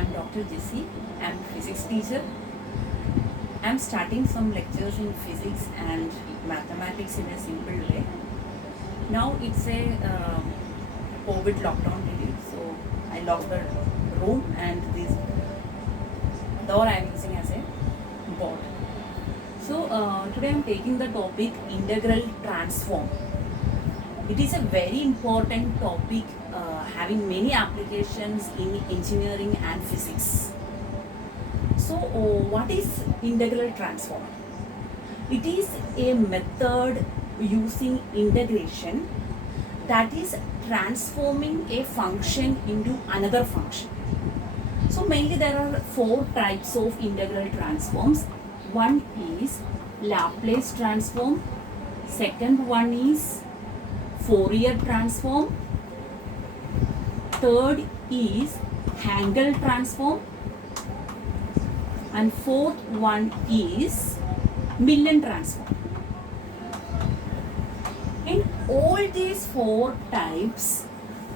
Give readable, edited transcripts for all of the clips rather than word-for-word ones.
I'm Dr. Jessie. I'm a physics teacher. I'm starting some lectures in physics and mathematics in a simple way. Now it's a COVID lockdown period, so I locked the room and this door I'm using as a board. So today I'm taking the topic integral transform. It is a very important topic having many applications in engineering and physics. So what is integral transform? It is a method using integration that is transforming a function into another function. So mainly there are four types of integral transforms. One is Laplace transform, second one is Fourier transform, third is Hankel transform, and fourth one is Millen transform. In all these four types,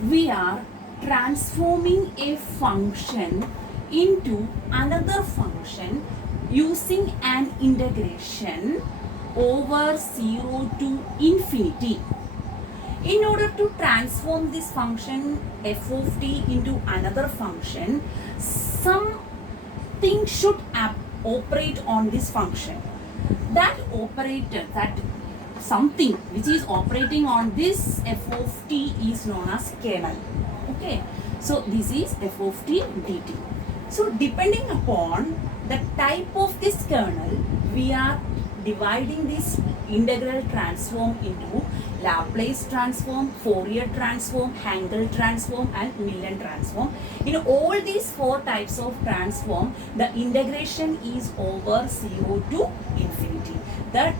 we are transforming a function into another function using an integration over 0 to infinity. In order to transform this function f of t into another function, something should operate on this function. That operator, that something which is operating on this f of t is known as kernel. Okay, so this is f of t dt. So depending upon the type of this kernel, we are dividing this integral transform into Laplace transform, Fourier transform, Hankel transform and Millen transform. In all these four types of transform, the integration is over 0 to infinity. The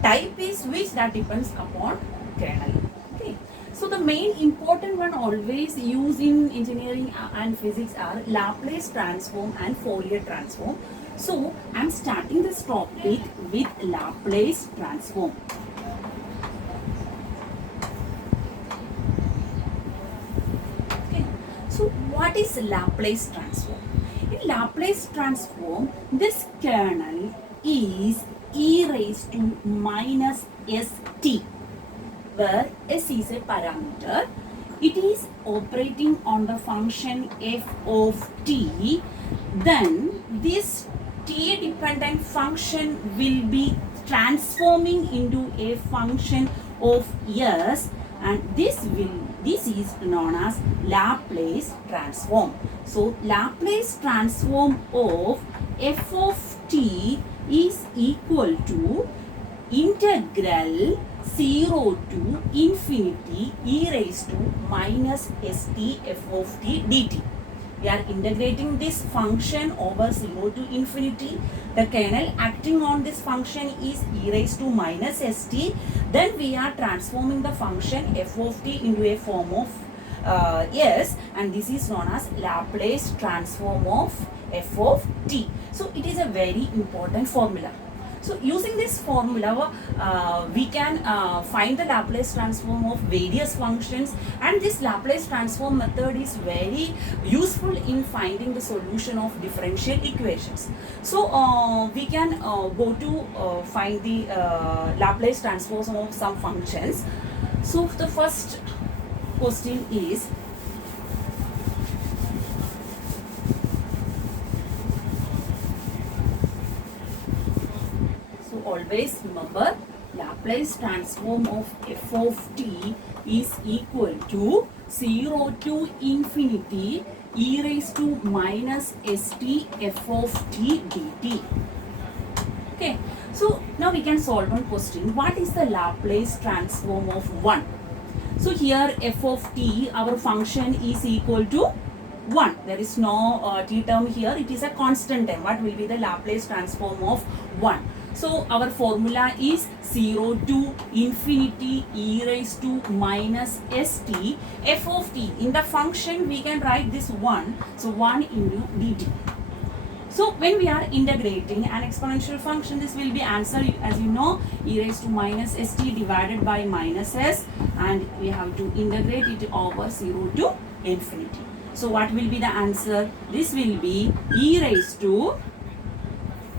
type is which that depends upon kernel. Okay. So the main important one always used in engineering and physics are Laplace transform and Fourier transform. So I'm starting this topic with Laplace transform. Okay. So what is Laplace transform? In Laplace transform, this kernel is e raised to minus st, where s is a parameter. It is operating on the function f of t. Then this t dependent function will be transforming into a function of s, and this is known as Laplace transform. So Laplace transform of f of t is equal to integral 0 to infinity e raised to minus st f of t dt. We are integrating this function over 0 to infinity. The kernel acting on this function is e raised to minus st. Then we are transforming the function f of t into a form of s, and this is known as Laplace transform of f of t. So it is a very important formula. So using this formula, we can find the Laplace transform of various functions, and this Laplace transform method is very useful in finding the solution of differential equations. So we can go to find the Laplace transform of some functions. So the first question is, always remember Laplace transform of f of t is equal to 0 to infinity e raised to minus st f of t dt. Okay, so now we can solve one question. What is the Laplace transform of 1? So here f of t, our function is equal to 1. There is no t term here. It is a constant term. What will be the Laplace transform of 1? So our formula is 0 to infinity e raised to minus st f of t. In the function we can write this 1. So 1 into dt. So when we are integrating an exponential function, this will be answer, as you know, e raised to minus st divided by minus s, and we have to integrate it over 0 to infinity. So what will be the answer? This will be e raised to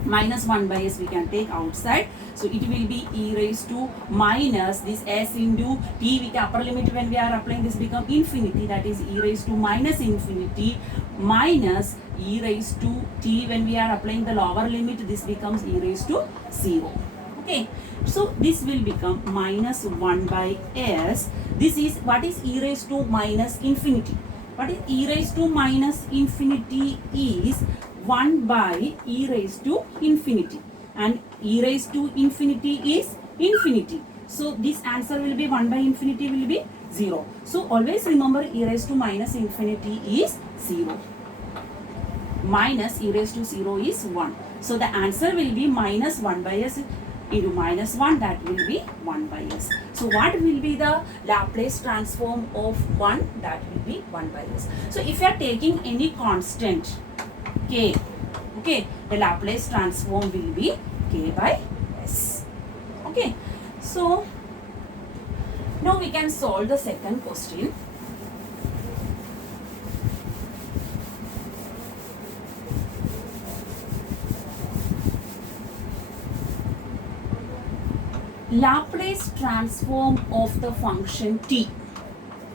minus 1 by s we can take outside. So it will be e raised to minus this s into t with the upper limit when we are applying this become infinity, that is e raised to minus infinity minus e raised to t when we are applying the lower limit, this becomes e raised to 0. Okay, so this will become minus 1 by s. This is what is e raised to minus infinity. What is e raised to minus infinity is 1 by e raised to infinity, and e raised to infinity is infinity. So this answer will be 1 by infinity will be 0. So always remember e raised to minus infinity is 0. Minus e raised to 0 is 1. So the answer will be minus 1 by s into minus 1, that will be 1 by s. So what will be the Laplace transform of 1? That will be 1 by s. So if you are taking any constant k, okay, the Laplace transform will be k by s. Okay, so now we can solve the second question. Laplace transform of the function t.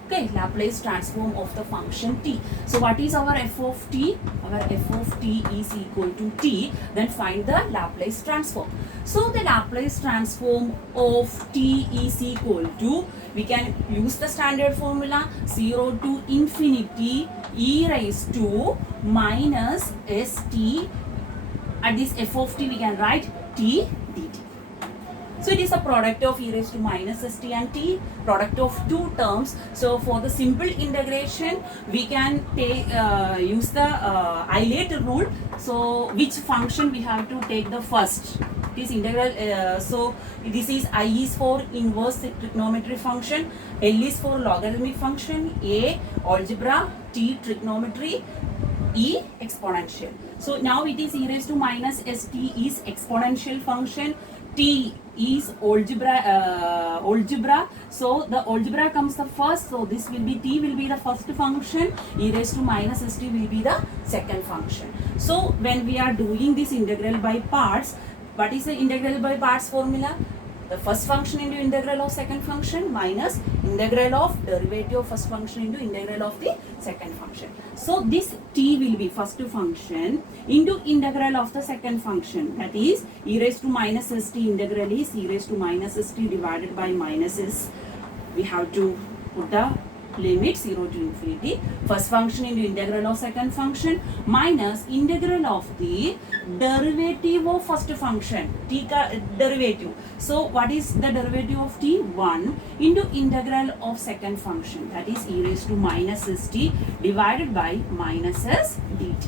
Okay, Laplace transform of the function t. So what is our f of t? Our f of t is equal to t. Then find the Laplace transform. So the Laplace transform of t is equal to, we can use the standard formula, 0 to infinity e raised to minus st. At this f of t we can write t dt. So it is a product of e raised to minus st and t, product of two terms. So for the simple integration, we can take use the Eilert rule. So which function we have to take the first? This integral. So this is I is for inverse trigonometry function, L is for logarithmic function, A algebra, T trigonometry, E exponential. So now it is e raised to minus st is exponential function, t is algebra. So the algebra comes the first, so this will be t will be the first function, e raised to minus st will be the second function. So when we are doing this integral by parts, what is the integral by parts formula? The first function into integral of second function minus integral of derivative of first function into integral of the second function. So this t will be first function into integral of the second function, that is e raised to minus st integral is e raised to minus st divided by minus s. We have to put the limit 0 to infinity, first function into integral of second function minus integral of the derivative of first function, t ka derivative. So what is the derivative of t? 1 into integral of second function, that is e raised to minus st divided by minus s dt.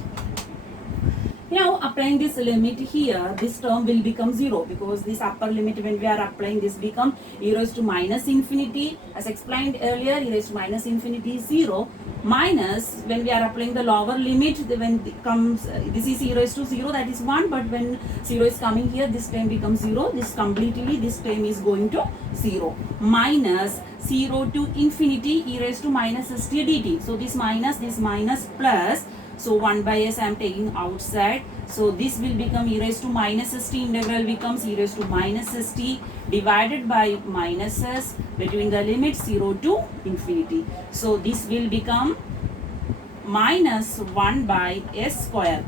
Now applying this limit here, this term will become 0 because this upper limit when we are applying this become e raised to minus infinity, as explained earlier, e raised to minus infinity is 0, minus when we are applying the lower limit, when it comes this is e raised to 0, that is 1, but when 0 is coming here, this term becomes 0, this completely this term is going to 0, minus 0 to infinity e raised to minus st dt. So this minus plus, so 1 by s I am taking outside. So this will become e raised to minus st, integral becomes e raised to minus st divided by minus s between the limits 0 to infinity. So this will become minus 1 by s square.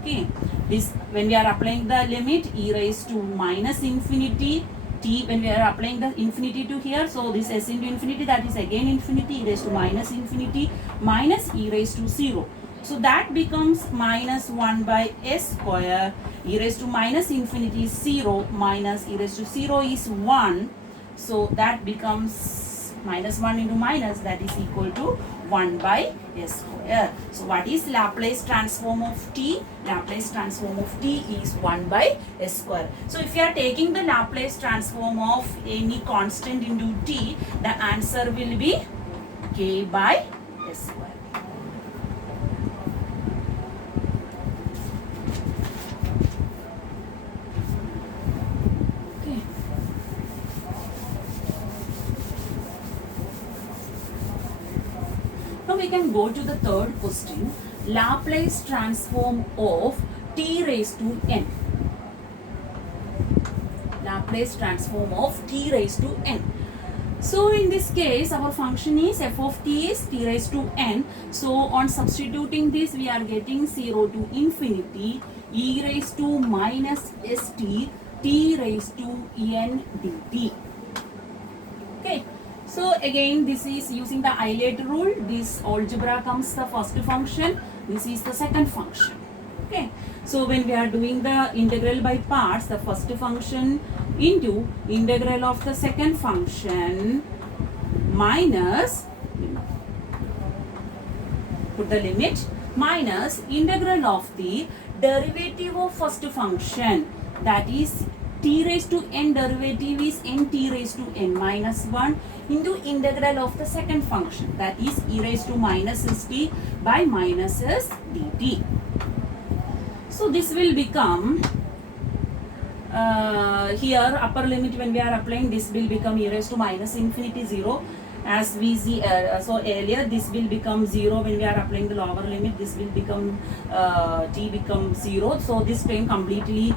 Okay, this when we are applying the limit e raised to minus infinity t, when we are applying the infinity to here, so this s into infinity, that is again infinity, e raised to minus infinity minus e raised to 0. So that becomes minus 1 by s square, e raised to minus infinity is 0, minus e raised to 0 is 1. So that becomes minus 1 into minus, that is equal to 1 by s square. So what is Laplace transform of t? Laplace transform of t is 1 by s square. So if you are taking the Laplace transform of any constant into t, the answer will be k by s square. Now we can go to the third question. Laplace transform of t raised to n. Laplace transform of t raised to n. So in this case, our function is f of t is t raised to n. So on substituting this, we are getting 0 to infinity e raised to minus st t raised to n dt. Okay. So again, this is using the Euler rule. This algebra comes the first function. This is the second function. Okay. So when we are doing the integral by parts, the first function into integral of the second function minus, put the limit, minus integral of the derivative of first function, that is t raised to n derivative is n t raised to n minus 1 into integral of the second function, that is e raised to minus st by minus s dt. So this will become here upper limit, when we are applying, this will become e raised to minus infinity 0, as we see. So earlier this will become 0 when we are applying the lower limit. This will become t becomes 0. So this term completely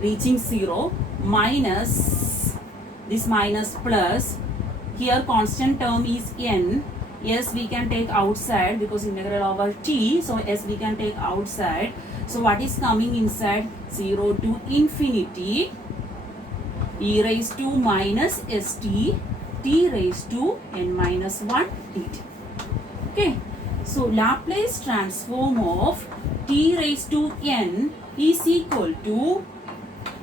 reaching 0 minus this minus plus. Here constant term is n. Yes, we can take outside because integral over t. So s we can take outside. So what is coming inside? 0 to infinity e raised to minus st t raised to n minus 1 dt. Okay. So Laplace transform of t raised to n is equal to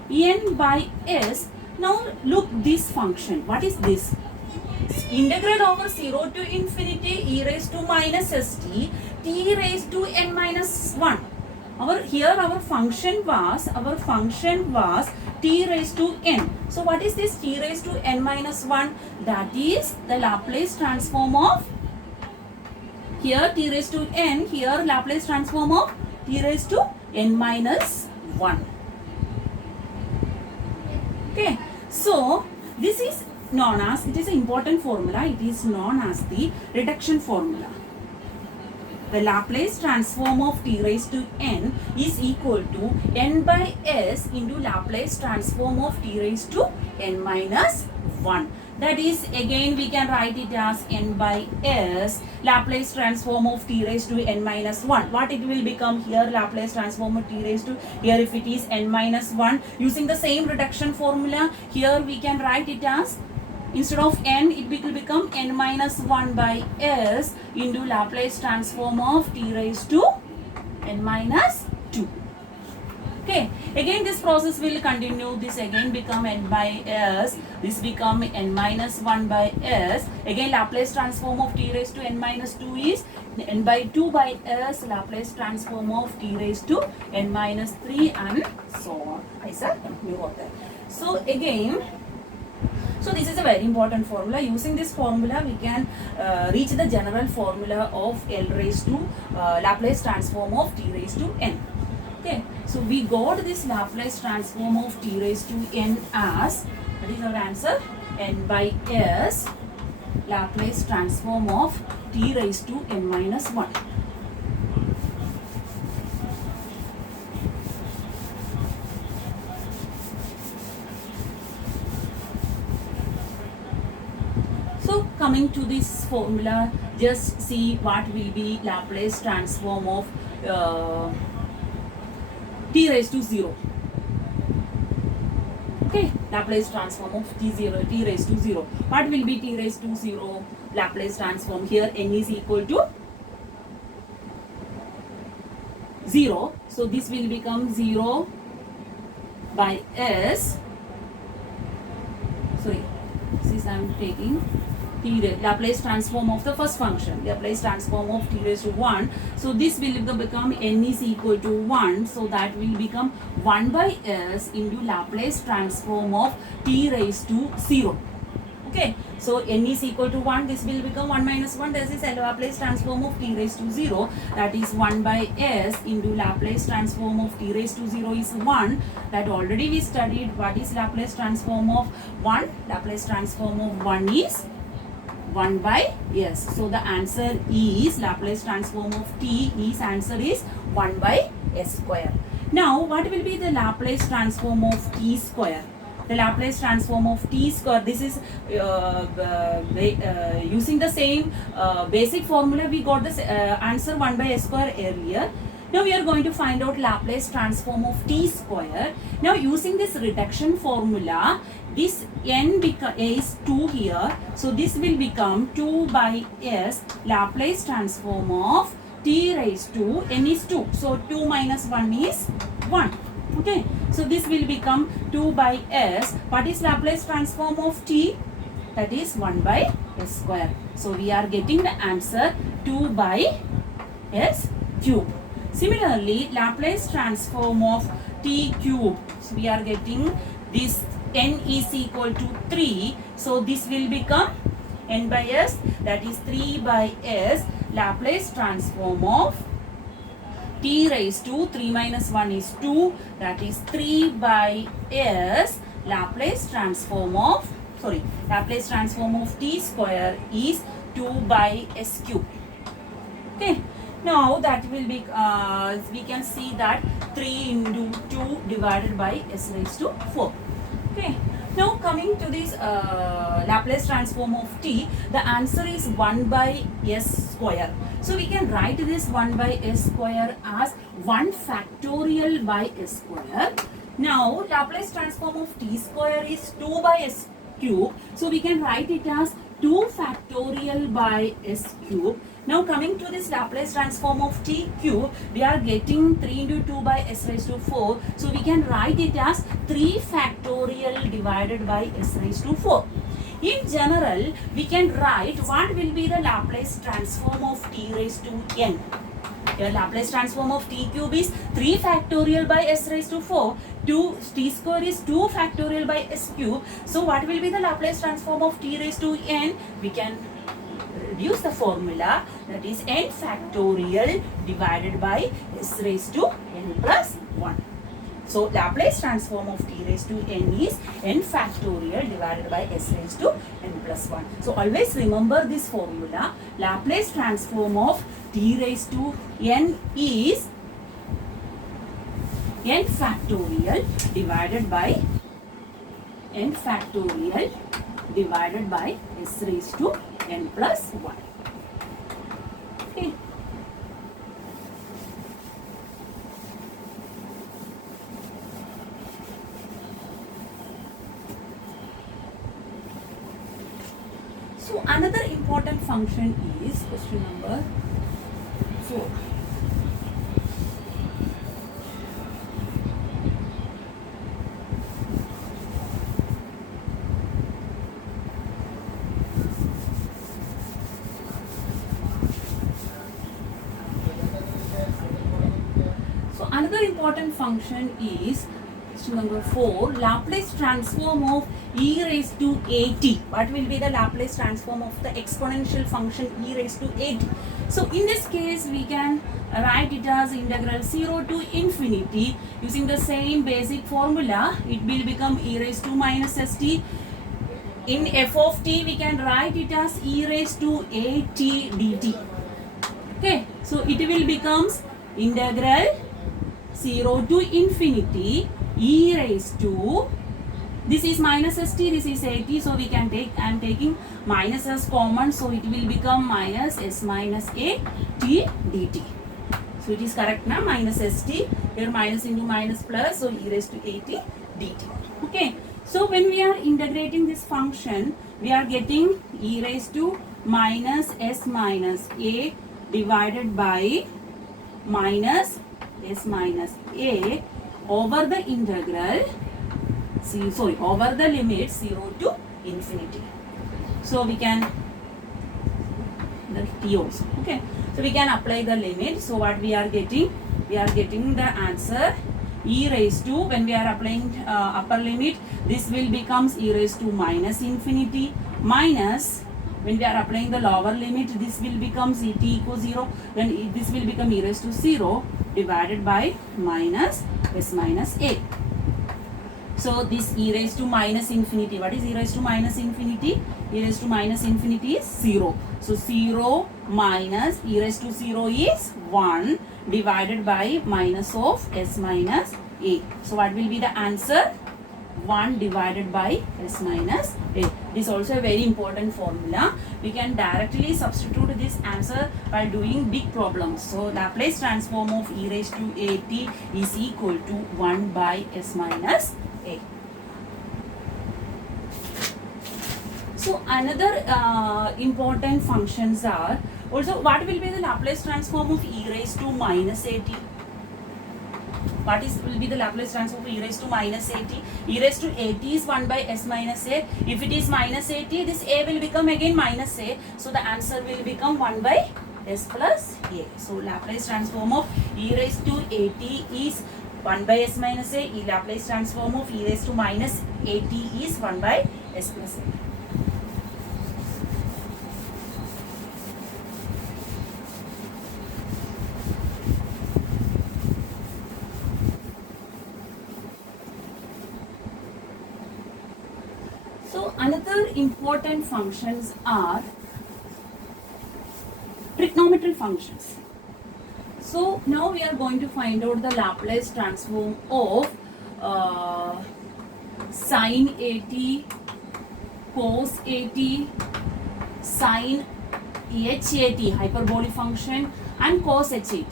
n by s. Now look this function. What is this? Integral over 0 to infinity e raised to minus st t raised to n minus 1. Our function was t raised to n. So what is this t raised to n minus 1? That is the Laplace transform of, here t raised to n, here Laplace transform of t raised to n minus 1. Okay. So this is known as, it is an important formula, it is known as the reduction formula. The Laplace transform of t raised to n is equal to n by s into Laplace transform of t raised to n minus 1. That is, again we can write it as n by s Laplace transform of t raised to n minus 1. What it will become here? Laplace transform of t raised to, here if it is n minus 1, using the same reduction formula, here we can write it as, instead of n, it will become n minus 1 by s into Laplace transform of t raised to n minus 2. Okay. Again this process will continue. This again become n by s. This become n minus 1 by s. Again Laplace transform of t raised to n minus 2 is n by 2 by s. Laplace transform of t raised to n minus 3 and so on. ऐसा continue होता है. So again, so this is a very important formula. Using this formula, we can reach the general formula of L raised to Laplace transform of t raised to n. Okay. So we got this Laplace transform of t raised to n as, what is our answer? N by s Laplace transform of t raised to n minus 1. Coming to this formula, just see what will be Laplace transform of t raised to 0. Okay, Laplace transform of t raised to 0. What will be t raised to 0 Laplace transform? Here n is equal to 0. So this will become 0 by s. Sorry, this I am taking Laplace transform of the first function, Laplace transform of t raised to 1. So this will become n is equal to 1. So that will become 1 by s into Laplace transform of t raised to 0. Okay. So n is equal to 1. This will become 1 minus 1. This is a Laplace transform of t raised to 0. That is 1 by s into Laplace transform of t raised to 0 is 1. That already we studied. What is Laplace transform of 1? Laplace transform of 1 is 1 by s. So the answer is Laplace transform of t is answer is 1 by s square. Now what will be the Laplace transform of t square? The Laplace transform of t square, this is using the same basic formula we got the answer 1 by s square earlier. Now we are going to find out Laplace transform of t square. Now using this reduction formula, this n is 2 here. So this will become 2 by s Laplace transform of t raised to n is 2. So 2 minus 1 is 1. Okay. So this will become 2 by s. What is Laplace transform of t? That is 1 by s square. So we are getting the answer 2 by s cube. Similarly, Laplace transform of t cube. So we are getting this n is equal to 3. So this will become n by s, that is 3 by s Laplace transform of t raised to 3 minus 1 is 2, that is 3 by s Laplace transform of t square is 2 by s cube. Okay. Now that will be, we can see that 3 into 2 divided by s raised to 4. Okay. Now coming to this Laplace transform of t, the answer is 1 by s square. So we can write this 1 by s square as 1 factorial by s square. Now Laplace transform of t square is 2 by s cube. So we can write it as 2 factorial by s cube. Now coming to this Laplace transform of t cube, we are getting 3 into 2 by s raised to 4. So we can write it as 3 factorial divided by s raised to 4. In general, we can write what will be the Laplace transform of t raised to n. The Laplace transform of t cube is 3 factorial by s raised to 4. T square is 2 factorial by s cube. So what will be the Laplace transform of t raised to n? We can reduce the formula, that is n factorial divided by s raised to n plus 1. So Laplace transform of t raised to n is n factorial divided by s raised to n plus 1. So always remember this formula. Laplace transform of t raised to n is n factorial divided by s raised to n plus 1. Okay. So another important function is question number 4. Another important function is question number 4, Laplace transform of e raised to at. What will be the Laplace transform of the exponential function e raised to at? So in this case, we can write it as integral 0 to infinity using the same basic formula. It will become e raised to minus st. In f of t, we can write it as e raised to at dt. Okay, so it will becomes integral 0 to infinity e raised to, this is minus st, this is at, so we can take, I am taking minus as common, so it will become minus s minus a t dt. So it is correct now, minus st, here minus into minus plus, so e raised to at dt. Okay, so when we are integrating this function, we are getting e raised to minus s minus a divided by minus s minus a over the integral, over the limit 0 to infinity. So we can, the t also, okay. So we can apply the limit. So what we are getting? We are getting the answer e raised to, when we are applying upper limit, this will becomes e raised to minus infinity minus, when we are applying the lower limit, this will becomes e t equals 0, then this will become e raised to 0 divided by minus s minus a. So this e raised to minus infinity. What is e raised to minus infinity? E raised to minus infinity is 0. So 0 minus e raised to 0 is 1 divided by minus of s minus a. So what will be the answer? 1 divided by s minus a. This is also a very important formula. We can directly substitute this answer by doing big problems. So Laplace transform of e raised to at is equal to 1 by s minus a. So another important functions are also, what will be the Laplace transform of e raised to minus at? What will be the Laplace transform of e raised to minus at? E raised to at is 1 by s minus a. If it is minus at, this a will become again minus a. So the answer will become 1 by s plus a. So Laplace transform of e raised to at is 1 by s minus a. Laplace transform of e raised to minus at is 1 by s plus a. So another important functions are trigonometric functions. So now we are going to find out the Laplace transform of sin at, cos at, sin hat, hyperbolic function, and cos hat.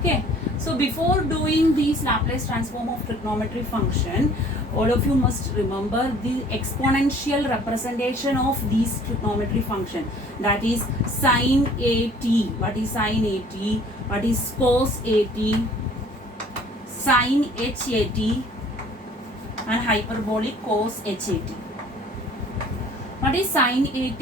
Okay. So before doing these Laplace transform of trigonometry function, all of you must remember the exponential representation of these trigonometry function. That is sin at. What is sin at? What is cos at? Sin hat and hyperbolic cos hat. What is sin at?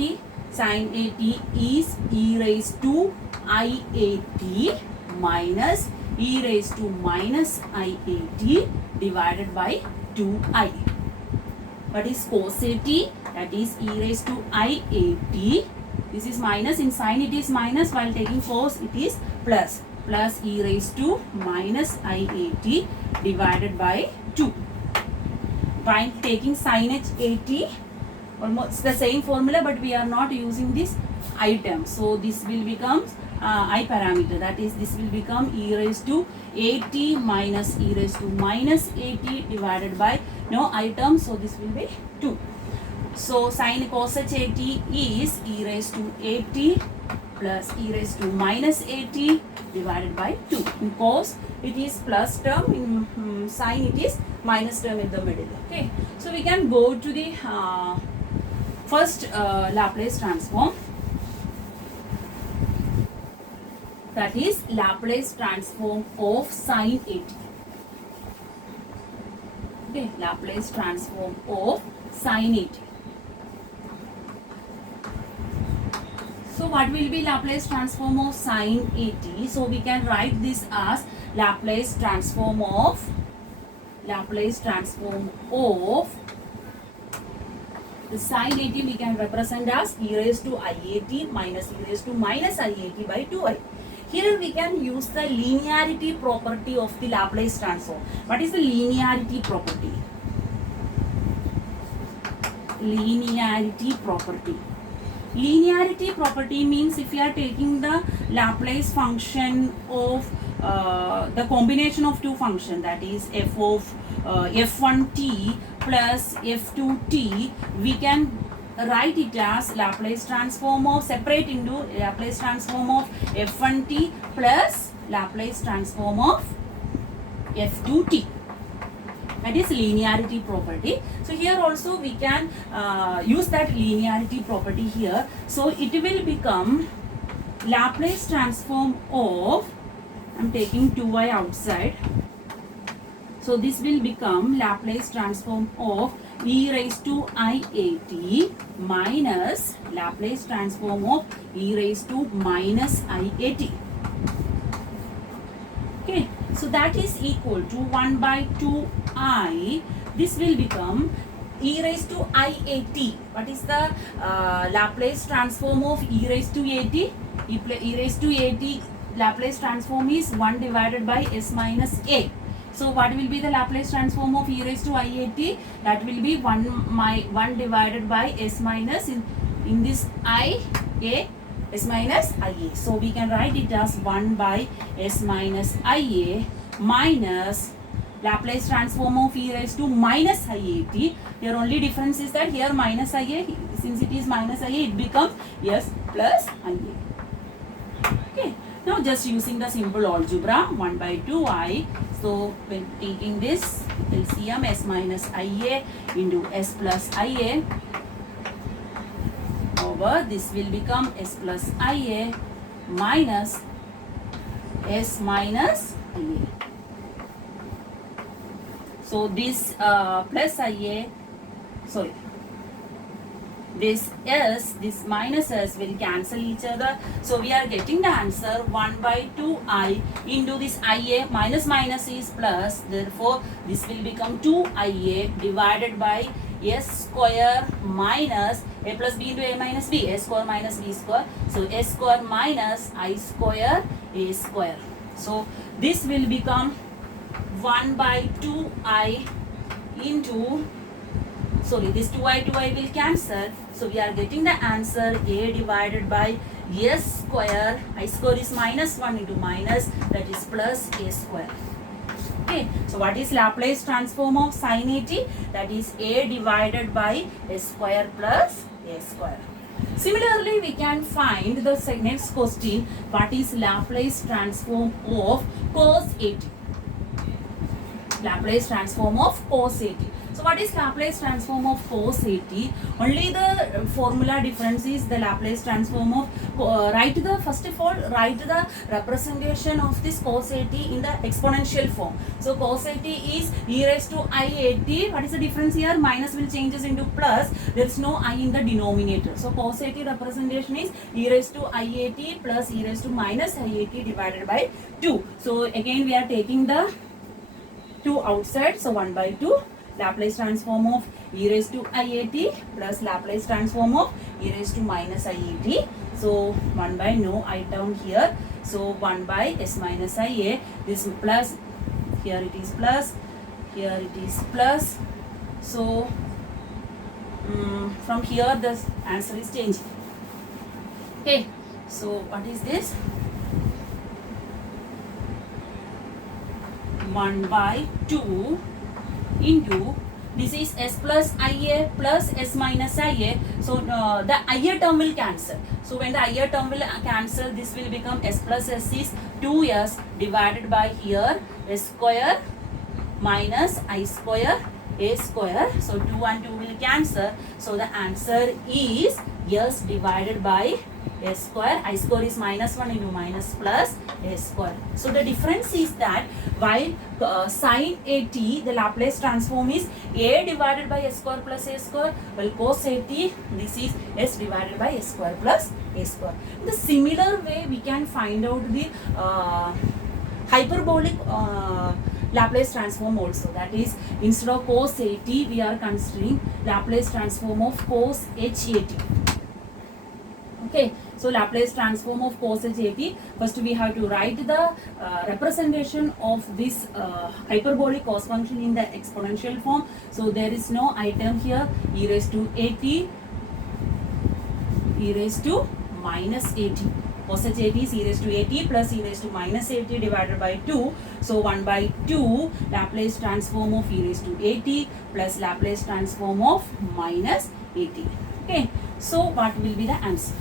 Sin at is e raised to iat minus e raised to minus iat divided by 2i. What is cos at? That is e raised to iat. This is minus. In sin it is minus. While taking cos it is plus. Plus e raised to minus iat divided by 2. While taking sin hat, almost the same formula, but we are not using this I term. So this will become I parameter. That is, this will become e raised to at minus e raised to minus at divided by no I term. So this will be 2. So sin cos hat is e raised to at plus e raised to minus at divided by 2. In cos it is plus term, in sin it is minus term in the middle. Okay. So we can go to the first Laplace transform. That is Laplace transform of sin at. Okay, Laplace transform of sin at. So what will be Laplace transform of sin at? So we can write this as Laplace transform of the sin at we can represent as e raised to iat minus e raised to minus iat by 2i. Here we can use the linearity property of the Laplace transform. What is the linearity property? Linearity property. Linearity property means if you are taking the Laplace function of the combination of two functions, that is f of f1t plus f2t, we can write it as Laplace transform of, separate into Laplace transform of f1t plus Laplace transform of f2t. That is linearity property. So here also we can use that linearity property here. So it will become Laplace transform of, I am taking 2y outside. So this will become Laplace transform of e raised to iat minus Laplace transform of e raised to minus iat. Okay, so that is equal to 1 by 2i. This will become e raised to iat. What is the Laplace transform of e raised to at? E raised to at Laplace transform is 1 divided by s minus a. So what will be the Laplace transform of e raised to iat? That will be 1 divided by s minus in this I a s minus ia. So we can write it as 1 by s minus ia minus Laplace transform of e raised to minus iat. Here only difference is that here minus ia, since it is minus ia, it becomes s plus ia. Okay. Now just using the simple algebra, 1 by 2i. So when taking this LCM, s minus ia into s plus ia over, this will become s plus ia minus s minus ia. So this plus ia, sorry, this s, this minus s will cancel each other. So we are getting the answer 1 by 2i into this ia, minus minus is plus, therefore this will become 2ia divided by s square minus a plus b into a minus b, s square minus b square. So s square minus I square a square. So this will become 1 by 2i into, sorry, this 2i will cancel. So we are getting the answer a divided by s square, I square is minus 1 into minus, that is plus a square. Okay, so what is Laplace transform of sin 80? That is a divided by s square plus a square. Similarly, we can find the next question, what is Laplace transform of cos 80? Laplace transform of cos 80. So what is Laplace transform of cos 80? Only the formula difference is the Laplace transform of, first of all, write the representation of this cos 80 in the exponential form. So cos 80 is e raised to i80. What is the difference here? Minus will changes into plus. There is no I in the denominator. So cos 80 representation is e raised to i80 plus e raised to minus i80 divided by 2. So again we are taking the 2 outside. So 1 by 2. Laplace transform of e raised to iat plus Laplace transform of e raised to minus iat. So 1 by no I term here. So 1 by s minus ia. This plus, here it is plus, here it is plus. So from here the answer is changing. Okay. So what is this? 1 by 2 into, this is s plus ia plus s minus ia. So the ia term will cancel. So when the ia term will cancel, this will become s plus s is 2s divided by here s square minus I square a square. So 2 and 2 will cancel. So the answer is s divided by s square. I square is minus 1 into minus plus a square. So the difference is that while sin 80, the Laplace transform is a divided by s square plus a square, while cos 80, this is s divided by s square plus a square. In the similar way, we can find out the hyperbolic Laplace transform also. That is, instead of cos 80, we are considering Laplace transform of cos h80. Okay, so Laplace transform of cos h80. First we have to write the representation of this hyperbolic cos function in the exponential form. So there is no item here, e raised to 80, e raised to minus 80. Cos h80 is e raised to 80 plus e raised to minus 80 divided by 2. So 1 by 2 Laplace transform of e raised to 80 plus Laplace transform of minus 80. Okay, so what will be the answer?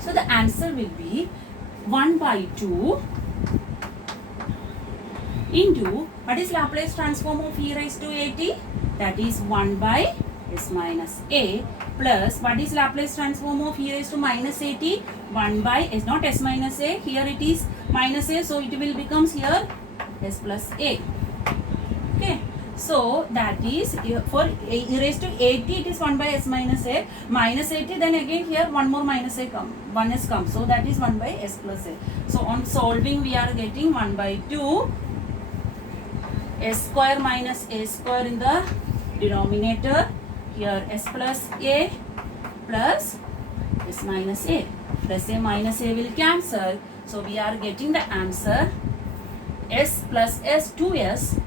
So the answer will be 1 by 2 into, what is Laplace transform of e raised to 80? That is 1 by s minus a plus, what is Laplace transform of e raised to minus 80? 1 by s, not s minus a, here it is minus a, so it will becomes here s plus a. Okay, so that is for e raised to 80, it is 1 by s minus a, minus 80, then again here one more minus a come, 1 s comes, so that is 1 by s plus a. So on solving we are getting 1 by 2 s square minus a square in the denominator, here s plus a plus s minus a. plus a minus a will cancel. So we are getting the answer s plus s 2s.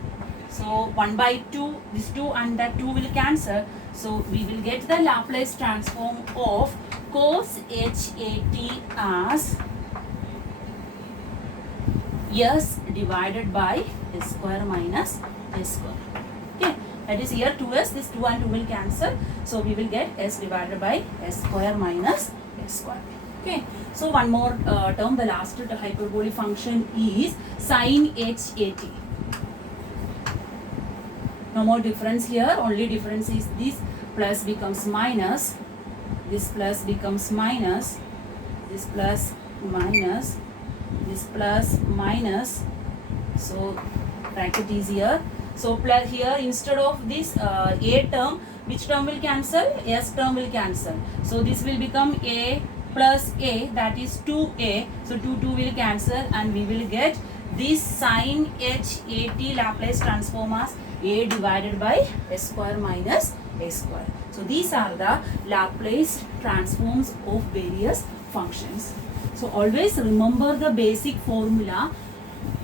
So 1 by 2, this 2 and that 2 will cancel. So we will get the Laplace transform of cos HAT as s divided by s square minus s square. Okay, that is here 2s, this 2 and 2 will cancel. So we will get s divided by s square minus s square. Okay, so one more term, the last hyperbolic function is sin HAT. No more difference here, only difference is this plus becomes minus, this plus becomes minus, this plus minus, this plus minus. So bracket is here. So plus here instead of this a term, which term will cancel? S term will cancel. So this will become a plus a, that is 2a. So 2 will cancel and we will get this sin HAT Laplace transform as a divided by s square minus a square. So these are the Laplace transforms of various functions. So always remember the basic formula.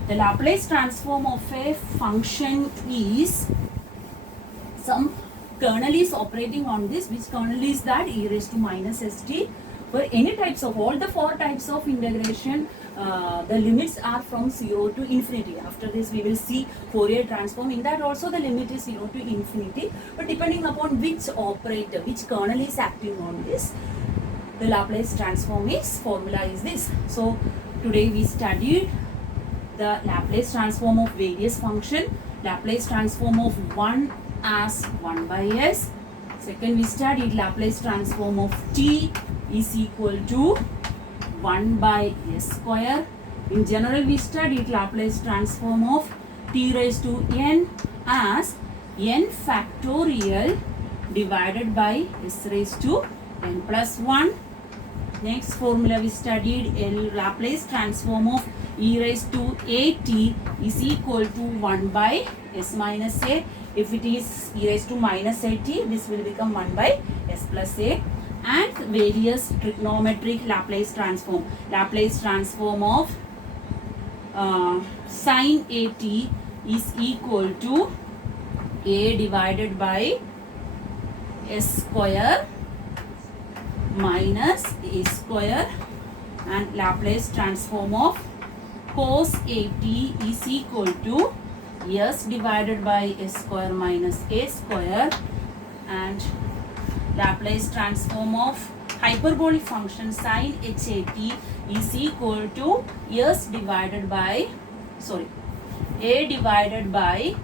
The Laplace transform of a function is some kernel is operating on this. Which kernel is that? E raised to minus st. For any types of, all the 4 types of integration, the limits are from 0 to infinity. After this we will see Fourier transform. In that also the limit is 0 to infinity. But depending upon which operator, which kernel is acting on this, the Laplace transform is, formula is this. So today we studied the Laplace transform of various function. Laplace transform of 1 as 1 by s. Second we studied Laplace transform of t is equal to 1 by s square. In general we studied Laplace transform of t raised to n as n factorial divided by s raised to n plus 1. Next formula we studied Laplace transform of e raised to at is equal to 1 by s minus a. If it is e raised to minus at, this will become 1 by s plus a. And various trigonometric Laplace transform. Laplace transform of sin at is equal to a divided by s square minus a square, and Laplace transform of cos at is equal to s divided by s square minus a square, and Laplace transform of hyperbolic function sin HAT is equal to s divided by, a divided by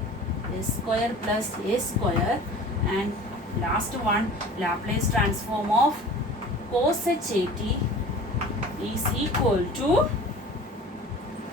s square plus a square, and last one Laplace transform of cos HAT is equal to